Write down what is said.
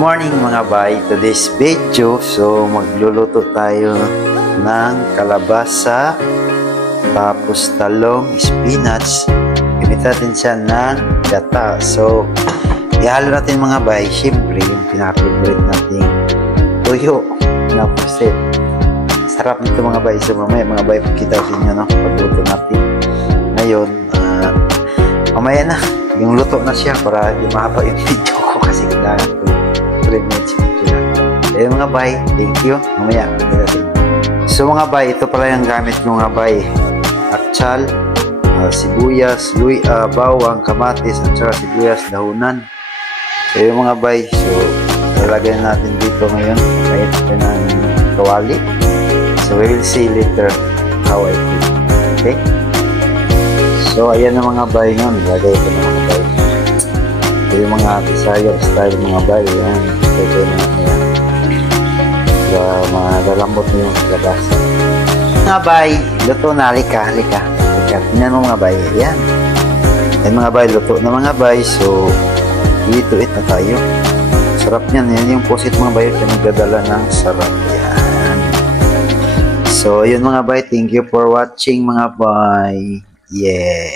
morning mga bay, today's video. So magluluto tayo ng kalabasa, tapos talong, spinach. Gamit natin siya ng gata. So ihalo natin mga bay, syempre yung pinaka-favorite nating tuyo na pusit. Sarap nito mga bay. So mamaya mga bay, pagkita sa inyo pagluto natin ngayon. Mamaya na yung luto na siya para di mahaba yung video ko kasi kailangan ko 3 minutes video na. Ayun mga bay, thank you. Mamaya so mga bay, ito pala yung gamit ko mga bay: aktsal, sibuyas, bawang, kamatis, at saka sibuyas dahunan. So yung mga bay, so lalagay natin dito ngayon kahit ng kawali. So we will see later how I cook. Okay, so ayan na mga bay nun, lagay ko na mga bay. Ito yung mga Bisaya style mga bay. Yan, ito na yan. So malalambot na yung kalabasa. Mga bay, luto na. Halika. Tingnan mo mga bay. Yan. Ayan mga bay, luto na mga bay. So dito na tayo. Sarap niyan. Yan yung pusit mga bay. Ito nagdadala ng sarap. Yan. So yun mga bay, thank you for watching mga bay. Yeah.